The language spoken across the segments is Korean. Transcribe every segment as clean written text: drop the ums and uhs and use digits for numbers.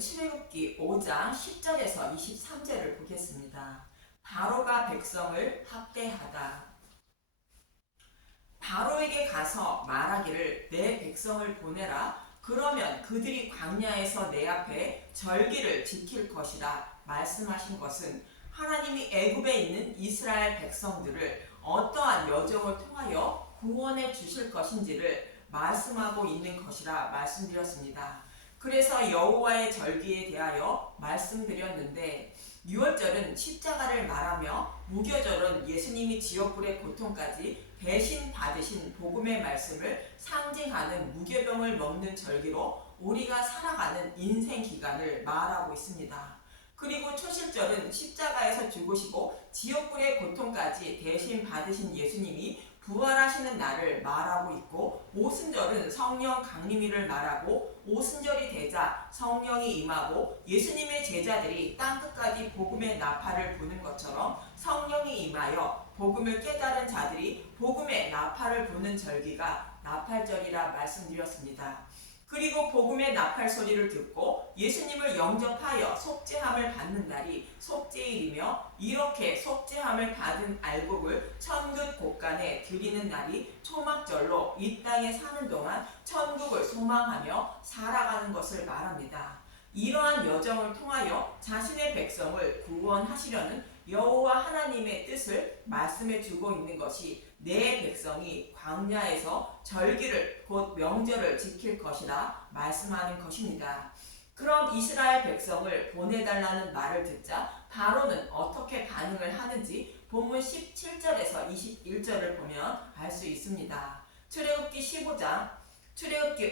출애굽기 5장 10절에서 23절을 보겠습니다. 바로가 백성을 학대하다. 바로에게 가서 말하기를 내 백성을 보내라. 그러면 그들이 광야에서 내 앞에 절기를 지킬 것이라 말씀하신 것은 하나님이 애굽에 있는 이스라엘 백성들을 어떠한 여정을 통하여 구원해 주실 것인지를 말씀하고 있는 것이라 말씀드렸습니다. 그래서 여호와의 절기에 대하여 말씀드렸는데, 유월절은 십자가를 말하며, 무교절은 예수님이 지옥불의 고통까지 대신 받으신 복음의 말씀을 상징하는 무교병을 먹는 절기로 우리가 살아가는 인생 기간을 말하고 있습니다. 그리고 초실절은 십자가에서 죽으시고 지옥불의 고통까지 대신 받으신 예수님이 부활하시는 날을 말하고 있고, 오순절은 성령 강림일을 말하고, 오순절이 되자 성령이 임하고 예수님의 제자들이 땅끝까지 복음의 나팔을 부는 것처럼 성령이 임하여 복음을 깨달은 자들이 복음의 나팔을 부는 절기가 나팔절이라 말씀드렸습니다. 그리고 복음의 나팔 소리를 듣고 예수님을 영접하여 속죄함을 받는 날이 속죄일이며, 이렇게 속죄함을 받은 알곡을 천국 곳간에 드리는 날이 초막절로 이 땅에 사는 동안 천국을 소망하며 살아가는 것을 말합니다. 이러한 여정을 통하여 자신의 백성을 구원하시려는 여호와 하나님의 뜻을 말씀해 주고 있는 것이 내 백성이 광야에서 절기를 곧 명절을 지킬 것이라 말씀하는 것입니다. 그럼 이스라엘 백성을 보내달라는 말을 듣자 바로는 어떻게 반응을 하는지 본문 17절에서 21절을 보면 알 수 있습니다. 출애굽기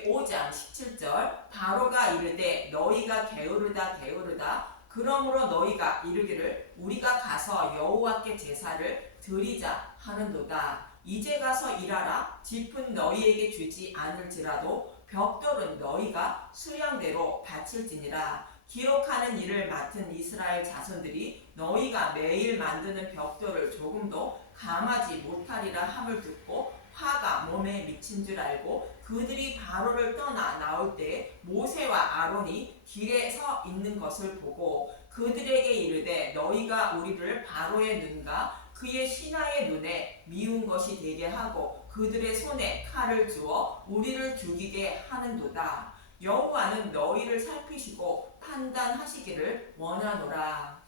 5장 17절, 바로가 이르되 너희가 게으르다 게으르다. 그러므로 너희가 이르기를 우리가 가서 여호와께 제사를 드리자 하는도다. 이제 가서 일하라. 짚은 너희에게 주지 않을지라도 벽돌은 너희가 수량대로 바칠지니라. 기록하는 일을 맡은 이스라엘 자손들이 너희가 매일 만드는 벽돌을 조금도 감하지 못하리라 함을 듣고 화가 몸에 미친 줄 알고, 그들이 바로를 떠나 나올 때 모세와 아론이 길에 서 있는 것을 보고 그들에게 이르되 너희가 우리를 바로의 눈과 그의 신하의 눈에 미운 것이 되게 하고 그들의 손에 칼을 주어 우리를 죽이게 하는도다. 여호와는 너희를 살피시고 판단하시기를 원하노라.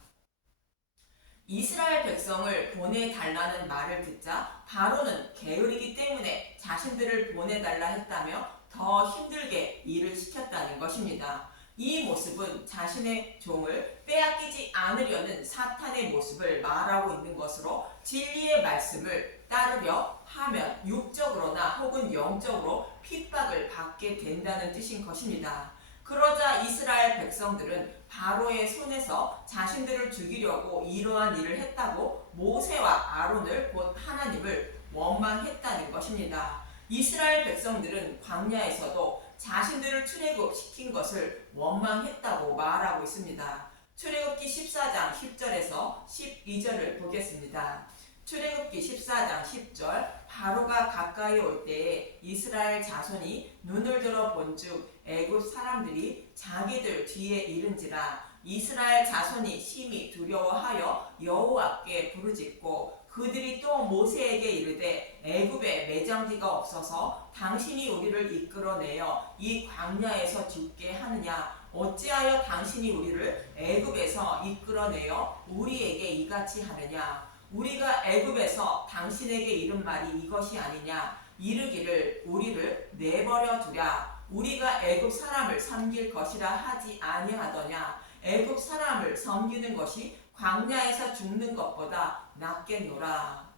이스라엘 백성을 보내달라는 말을 듣자 바로는 게으르기 때문에 자신들을 보내달라 했다며 더 힘들게 일을 시켰다는 것입니다. 이 모습은 자신의 종을 빼앗기지 않으려는 사탄의 모습을 말하고 있는 것으로, 진리의 말씀을 따르려 하면 육적으로나 혹은 영적으로 핍박을 받게 된다는 뜻인 것입니다. 그러자 이스라엘 백성들은 바로의 손에서 자신들을 죽이려고 이러한 일을 했다고 모세와 아론을 곧 하나님을 원망했다는 것입니다. 이스라엘 백성들은 광야에서도 자신들을 출애굽시킨 것을 원망했다고 말하고 있습니다. 출애굽기 14장 10절에서 12절을 보겠습니다. 출애굽기 14장 10절, 바로가 가까이 올 때에 이스라엘 자손이 눈을 들어 본즉 애굽 사람들이 자기들 뒤에 이른지라. 이스라엘 자손이 심히 두려워하여 여호와께 부르짖고 그들이 또 모세에게 이르되 애굽에 매장지가 없어서 당신이 우리를 이끌어내어 이 광야에서 죽게 하느냐. 어찌하여 당신이 우리를 애굽에서 이끌어내어 우리에게 이같이 하느냐. 우리가 애굽에서 당신에게 이른 말이 이것이 아니냐. 이르기를 우리를 내버려 두랴. 우리가 애굽 사람을 섬길 것이라 하지 아니하더냐. 애굽 사람을 섬기는 것이 광야에서 죽는 것보다 낫겠노라.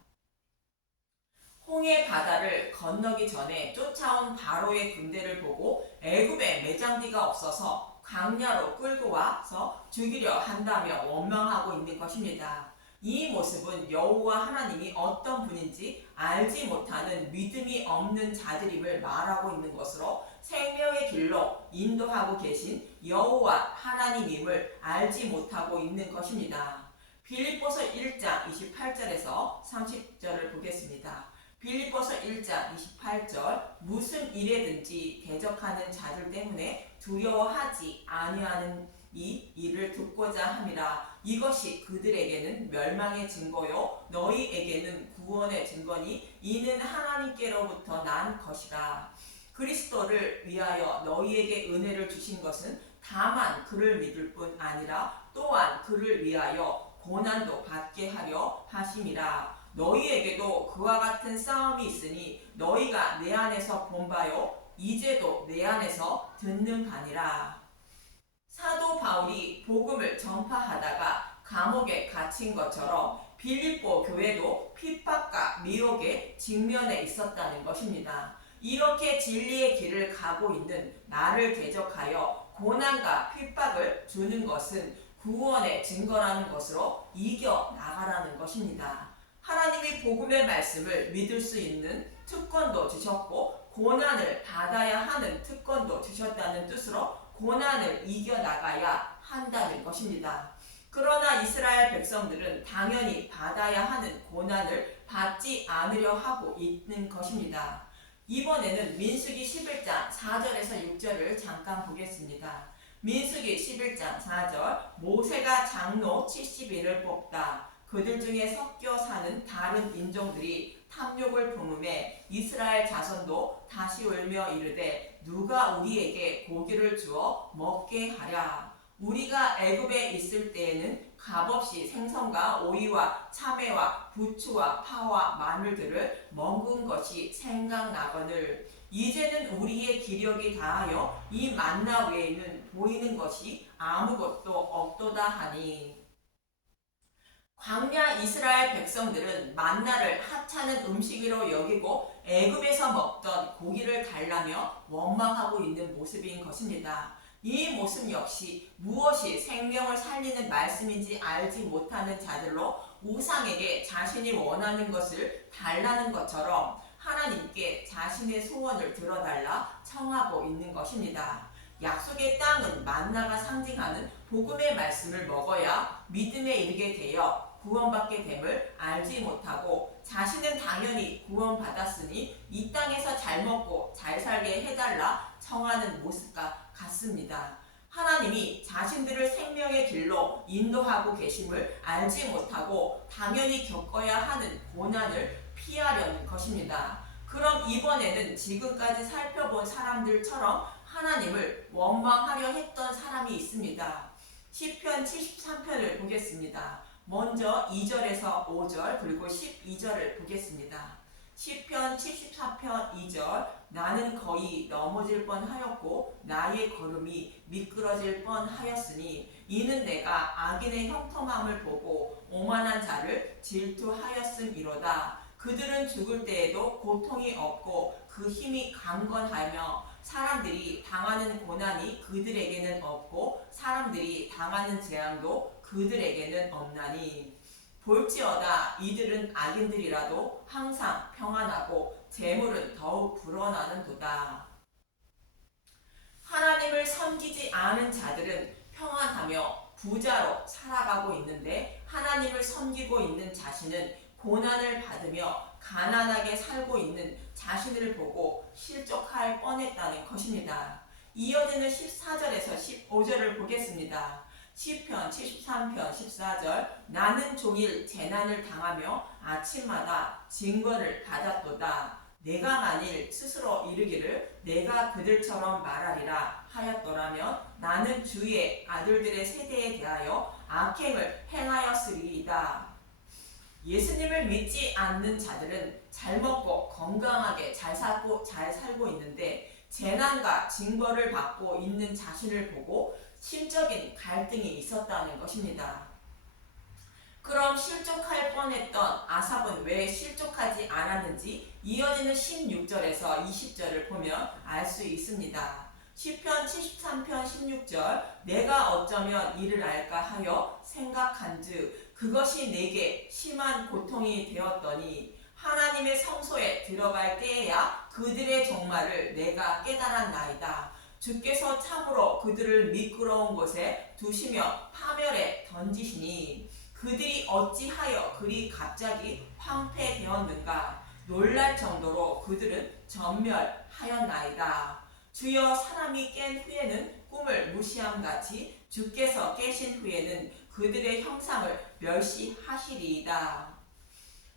홍해 바다를 건너기 전에 쫓아온 바로의 군대를 보고 애굽에 매장지가 없어서 광야로 끌고 와서 죽이려 한다며 원망하고 있는 것입니다. 이 모습은 여호와 하나님이 어떤 분인지 알지 못하는 믿음이 없는 자들임을 말하고 있는 것으로, 생명의 길로 인도하고 계신 여호와 하나님임을 알지 못하고 있는 것입니다. 빌립보서 1장 28절에서 30절을 보겠습니다. 빌립보서 1장 28절, 무슨 일에든지 대적하는 자들 때문에 두려워하지 아니하는 이 일을 듣고자 함이라. 이것이 그들에게는 멸망의 증거요 너희에게는 구원의 증거니 이는 하나님께로부터 난 것이라. 그리스도를 위하여 너희에게 은혜를 주신 것은 다만 그를 믿을 뿐 아니라 또한 그를 위하여 고난도 받게 하려 하심이라. 너희에게도 그와 같은 싸움이 있으니 너희가 내 안에서 본 바요 이제도 내 안에서 듣는 바니라. 사도 바울이 복음을 전파하다가 감옥에 갇힌 것처럼 빌립보 교회도 핍박과 미혹에 직면해 있었다는 것입니다. 이렇게 진리의 길을 가고 있는 나를 대적하여 고난과 핍박을 주는 것은 구원의 증거라는 것으로 이겨나가라는 것입니다. 하나님이 복음의 말씀을 믿을 수 있는 특권도 주셨고 고난을 받아야 하는 특권도 주셨다는 뜻으로 고난을 이겨나가야 한다는 것입니다. 그러나 이스라엘 백성들은 당연히 받아야 하는 고난을 받지 않으려 하고 있는 것입니다. 이번에는 민수기 11장 4절에서 6절을 잠깐 보겠습니다. 민수기 11장 4절 모세가 장로 70인을 뽑다. 그들 중에 섞여 사는 다른 인종들이 탐욕을 품음에 이스라엘 자손도 다시 울며 이르되 누가 우리에게 고기를 주어 먹게 하랴. 우리가 애굽에 있을 때에는 값없이 생선과 오이와 참외와 부추와 파와 마늘들을 먹은 것이 생각나거늘 이제는 우리의 기력이 다하여 이 만나 외에는 보이는 것이 아무것도 없도다 하니. 광야 이스라엘 백성들은 만나를 하찮은 음식으로 여기고 애굽에서 먹던 고기를 달라며 원망하고 있는 모습인 것입니다. 이 모습 역시 무엇이 생명을 살리는 말씀인지 알지 못하는 자들로 우상에게 자신이 원하는 것을 달라는 것처럼 하나님께 자신의 소원을 들어달라 청하고 있는 것입니다. 약속의 땅은 만나가 상징하는 복음의 말씀을 먹어야 믿음에 이르게 되어 구원받게 됨을 알지 못하고 자신은 당연히 구원받았으니 이 땅에서 잘 먹고 잘 살게 해달라 청하는 모습과 같습니다. 하나님이 자신들을 생명의 길로 인도하고 계심을 알지 못하고 당연히 겪어야 하는 고난을 피하려는 것입니다. 그럼 이번에는 지금까지 살펴본 사람들처럼 하나님을 원망하려 했던 사람이 있습니다. 시편 73편을 보겠습니다. 먼저 2절에서 5절 그리고 12절을 보겠습니다. 시편 74편 2절 나는 거의 넘어질 뻔하였고 나의 걸음이 미끄러질 뻔하였으니 이는 내가 악인의 형통함을 보고 오만한 자를 질투하였음이로다. 그들은 죽을 때에도 고통이 없고 그 힘이 강건하며 사람들이 당하는 고난이 그들에게는 없고 사람들이 당하는 재앙도 그들에게는 없나니. 볼지어다 이들은 악인들이라도 항상 평안하고 재물은 더욱 불어나는도다. 하나님을 섬기지 않은 자들은 평안하며 부자로 살아가고 있는데 하나님을 섬기고 있는 자신은 고난을 받으며 가난하게 살고 있는 자신을 보고 실족할 뻔했다는 것입니다. 이어지는 14절에서 15절을 보겠습니다. 시편 73편 14절 나는 종일 재난을 당하며 아침마다 징벌을 받았도다. 내가 만일 스스로 이르기를 내가 그들처럼 말하리라 하였더라면 나는 주의 아들들의 세대에 대하여 악행을 행하였으리이다. 예수님을 믿지 않는 자들은 잘 먹고 건강하게 잘 살고 있는데 재난과 징벌을 받고 있는 자신을 보고 심적인 갈등이 있었다는 것입니다. 그럼 실족할 뻔했던 아삽은 왜 실족하지 않았는지 이어지는 16절에서 20절을 보면 알 수 있습니다. 시편 73편 16절 내가 어쩌면 이를 알까 하여 생각한즉 그것이 내게 심한 고통이 되었더니 하나님의 성소에 들어갈 때에야 그들의 종말을 내가 깨달았나이다. 주께서 참으로 그들을 미끄러운 곳에 두시며 파멸에 던지시니 그들이 어찌하여 그리 갑자기 황폐되었는가. 놀랄 정도로 그들은 전멸하였나이다. 주여 사람이 깬 후에는 꿈을 무시함같이 주께서 깨신 후에는 그들의 형상을 멸시하시리이다.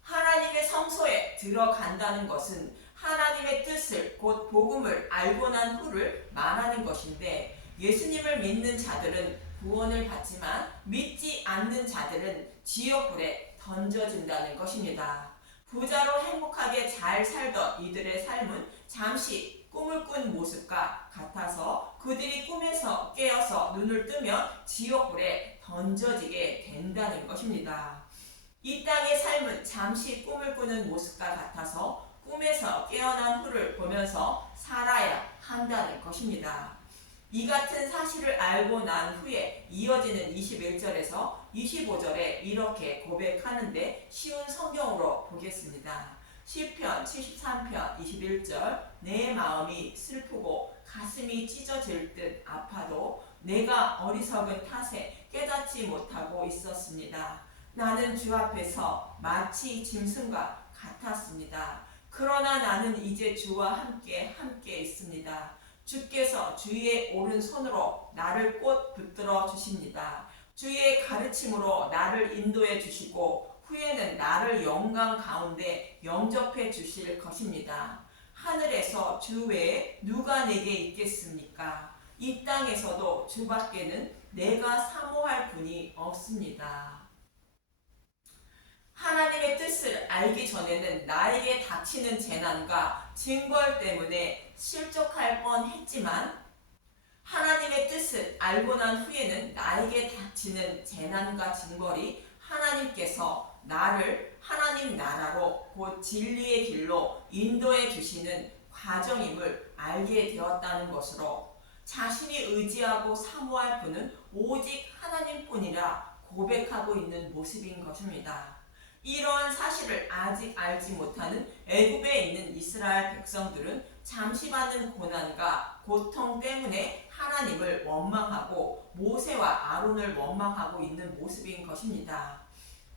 하나님의 성소에 들어간다는 것은 하나님의 뜻을 곧 복음을 알고 난 후를 말하는 것인데 예수님을 믿는 자들은 구원을 받지만 믿지 않는 자들은 지옥불에 던져진다는 것입니다. 부자로 행복하게 잘 살던 이들의 삶은 잠시 꿈을 꾼 모습과 같아서 그들이 꿈에서 깨어서 눈을 뜨면 지옥불에 던져지게 된다는 것입니다. 이 땅의 삶은 잠시 꿈을 꾸는 모습과 같아서 꿈에서 깨어난 후를 보면서 살아야 한다는 것입니다. 이 같은 사실을 알고 난 후에 이어지는 21절에서 25절에 이렇게 고백하는데 쉬운 성경으로 보겠습니다. 시편 73편 21절 내 마음이 슬프고 가슴이 찢어질 듯 아파도 내가 어리석은 탓에 깨닫지 못하고 있었습니다. 나는 주 앞에서 마치 짐승과 같았습니다. 그러나 나는 이제 주와 함께 있습니다. 주께서 주의 오른손으로 나를 꼭 붙들어 주십니다. 주의 가르침으로 나를 인도해 주시고 후에는 나를 영광 가운데 영접해 주실 것입니다. 하늘에서 주 외에 누가 내게 있겠습니까? 이 땅에서도 주밖에는 내가 사모할 분이 없습니다. 하나님의 뜻을 알기 전에는 나에게 닥치는 재난과 징벌 때문에 실족할 뻔했지만 하나님의 뜻을 알고 난 후에는 나에게 닥치는 재난과 징벌이 하나님께서 나를 하나님 나라로 곧 진리의 길로 인도해 주시는 과정임을 알게 되었다는 것으로 자신이 의지하고 사모할 분은 오직 하나님뿐이라 고백하고 있는 모습인 것입니다. 이러한 사실을 아직 알지 못하는 애굽에 있는 이스라엘 백성들은 잠시 받는 고난과 고통 때문에 하나님을 원망하고 모세와 아론을 원망하고 있는 모습인 것입니다.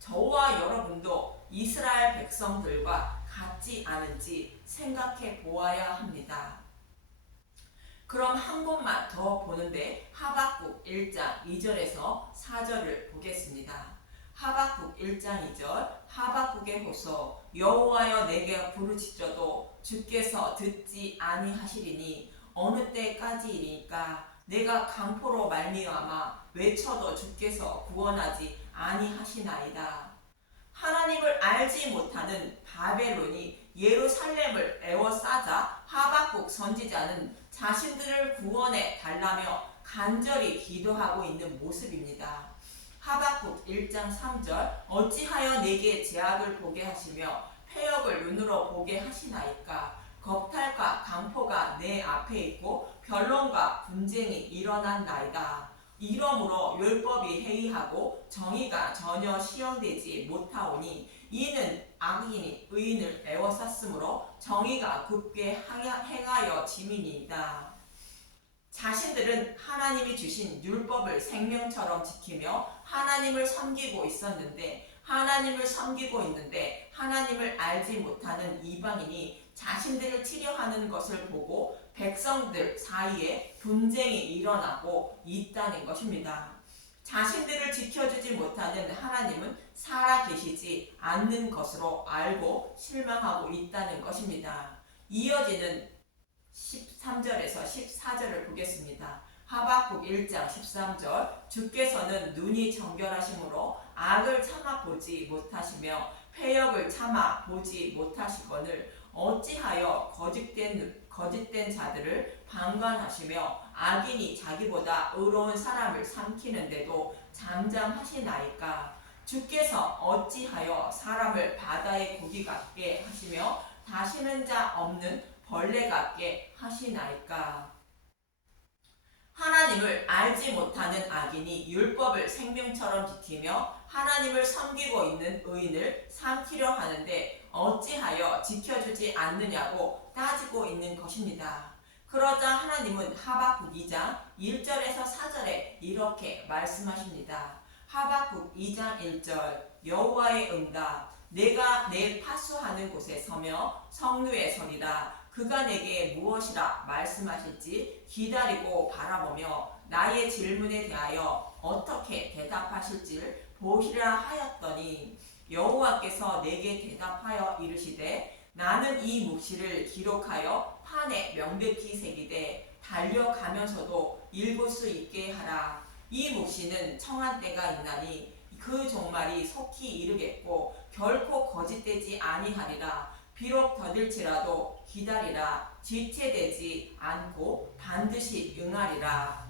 저와 여러분도 이스라엘 백성들과 같지 않은지 생각해 보아야 합니다. 그럼 한 곳만 더 보는데 하박국 1장 2절에서 4절을 보겠습니다. 하박국 1장 2절 하박국의 호소 여호와여 내게 부르짖어도 주께서 듣지 아니하시리니 어느 때까지이니까 내가 강포로 말미암아 외쳐도 주께서 구원하지 아니하시나이다. 하나님을 알지 못하는 바벨론이 예루살렘을 에워싸자 하박국 선지자는 자신들을 구원해 달라며 간절히 기도하고 있는 모습입니다. 하박국 1장 3절 어찌하여 내게 제약을 보게 하시며 패역을 눈으로 보게 하시나이까. 겁탈과 강포가 내 앞에 있고 변론과 분쟁이 일어난나이다. 이러므로 율법이 해이하고 정의가 전혀 시행되지 못하오니 이는 악인이 의인을 애워쌌으므로 정의가 굳게 행하여 짐이니이다. 자신들은 하나님이 주신 율법을 생명처럼 지키며 하나님을 섬기고 있는데 하나님을 알지 못하는 이방인이 자신들을 치려하는 것을 보고 백성들 사이에 분쟁이 일어나고 있다는 것입니다. 자신들을 지켜주지 못하는 하나님은 살아계시지 않는 것으로 알고 실망하고 있다는 것입니다. 이어지는 13절에서 14절을 보겠습니다. 하박국 1장 13절 주께서는 눈이 정결하심으로 악을 참아 보지 못하시며 패역을 참아 보지 못하시거늘 어찌하여 거짓된 자들을 방관하시며 악인이 자기보다 의로운 사람을 삼키는데도 잠잠하시나이까. 주께서 어찌하여 사람을 바다의 고기 같게 하시며 다시는 자 없는 벌레 같게 하시나이까. 하나님을 알지 못하는 악인이 율법을 생명처럼 지키며 하나님을 섬기고 있는 의인을 삼키려 하는데 어찌하여 지켜주지 않느냐고 따지고 있는 것입니다. 그러자 하나님은 하박국 2장 1절에서 4절에 이렇게 말씀하십니다. 하박국 2장 1절 여호와의 응답 내가 내 파수하는 곳에 서며 성루에 서리라. 그가 내게 무엇이라 말씀하실지 기다리고 바라보며 나의 질문에 대하여 어떻게 대답하실지를 보시라 하였더니 여호와께서 내게 대답하여 이르시되 나는 이 묵시를 기록하여 판에 명백히 새기되 달려가면서도 읽을 수 있게 하라. 이 묵시는 청한 때가 있나니 그 종말이 속히 이르겠고 결코 거짓되지 아니하리라. 비록 더딜지라도 기다리라. 지체되지 않고 반드시 응하리라.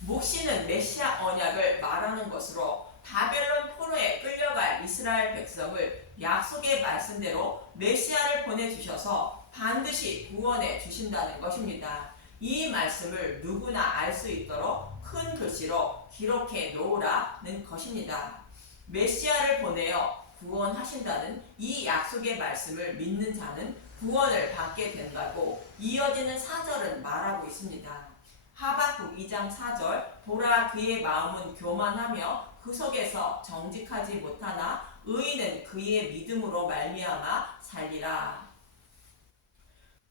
묵시는 메시아 언약을 말하는 것으로 바벨론 포로에 끌려갈 이스라엘 백성을 약속의 말씀대로 메시아를 보내주셔서 반드시 구원해 주신다는 것입니다. 이 말씀을 누구나 알 수 있도록 큰 글씨로 기록해 놓으라는 것입니다. 메시아를 보내어 구원하신다는 이 약속의 말씀을 믿는 자는 구원을 받게 된다고 이어지는 4절은 말하고 있습니다. 하박국 2장 4절 보라 그의 마음은 교만하며 그 속에서 정직하지 못하나 의인은 그의 믿음으로 말미암아 살리라.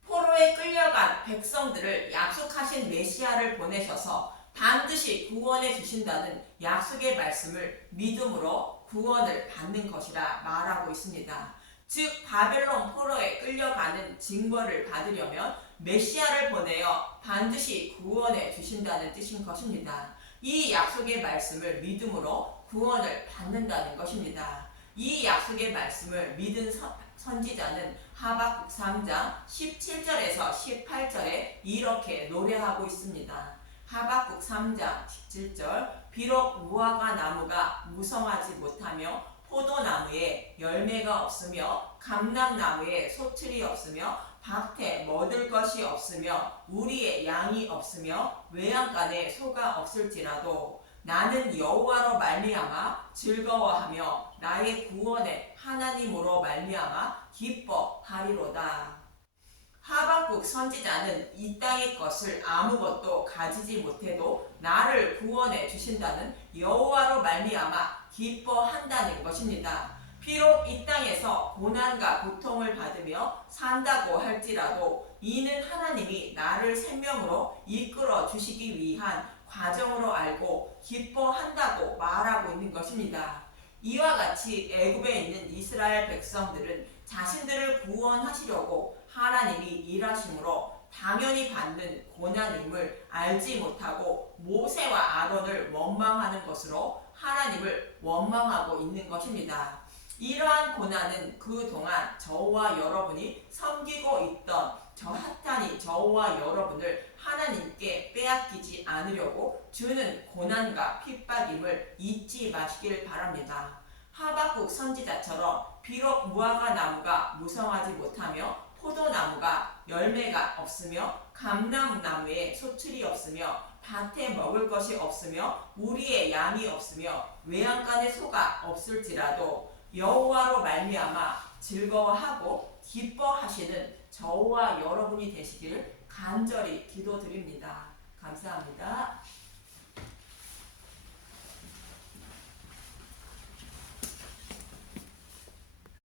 포로에 끌려간 백성들을 약속하신 메시아를 보내셔서 반드시 구원해 주신다는 약속의 말씀을 믿음으로 구원을 받는 것이라 말하고 있습니다. 즉 바벨론 포로에 끌려가는 징벌을 받으려면 메시아를 보내어 반드시 구원해 주신다는 뜻인 것입니다. 이 약속의 말씀을 믿음으로 구원을 받는다는 것입니다. 이 약속의 말씀을 믿은 선지자는 하박국 3장 17절에서 18절에 이렇게 노래하고 있습니다. 하박국 3장 17절 비록 무화과 나무가 무성하지 못하며 포도나무에 열매가 없으며 감람나무에 소출이 없으며 밭에 먹을 것이 없으며 우리의 양이 없으며 외양간에 소가 없을지라도 나는 여호와로 말미암아 즐거워하며 나의 구원의 하나님으로 말미암아 기뻐하리로다. 하박국 선지자는 이 땅의 것을 아무것도 가지지 못해도 나를 구원해 주신다는 여호와로 말미암아 기뻐한다는 것입니다. 비록 이 땅에서 고난과 고통을 받으며 산다고 할지라도 이는 하나님이 나를 생명으로 이끌어 주시기 위한 과정으로 알고 기뻐한다고 말하고 있는 것입니다. 이와 같이 애굽에 있는 이스라엘 백성들은 자신들을 구원하시려고 하나님이 일하심으로 당연히 받는 고난임을 알지 못하고 모세와 아론을 원망하는 것으로 하나님을 원망하고 있는 것입니다. 이러한 고난은 그동안 저와 여러분이 섬기고 있던 저 사탄이 저와 여러분을 하나님께 빼앗기지 않으려고 주는 고난과 핍박임을 잊지 마시길 바랍니다. 하박국 선지자처럼 비록 무화과 나무가 무성하지 못하며 포도나무가 열매가 없으며 감람나무에 소출이 없으며 밭에 먹을 것이 없으며 우리의 양이 없으며 외양간에 소가 없을지라도 여호와로 말미암아 즐거워하고 기뻐하시는 저와 여러분이 되시길 간절히 기도드립니다. 감사합니다.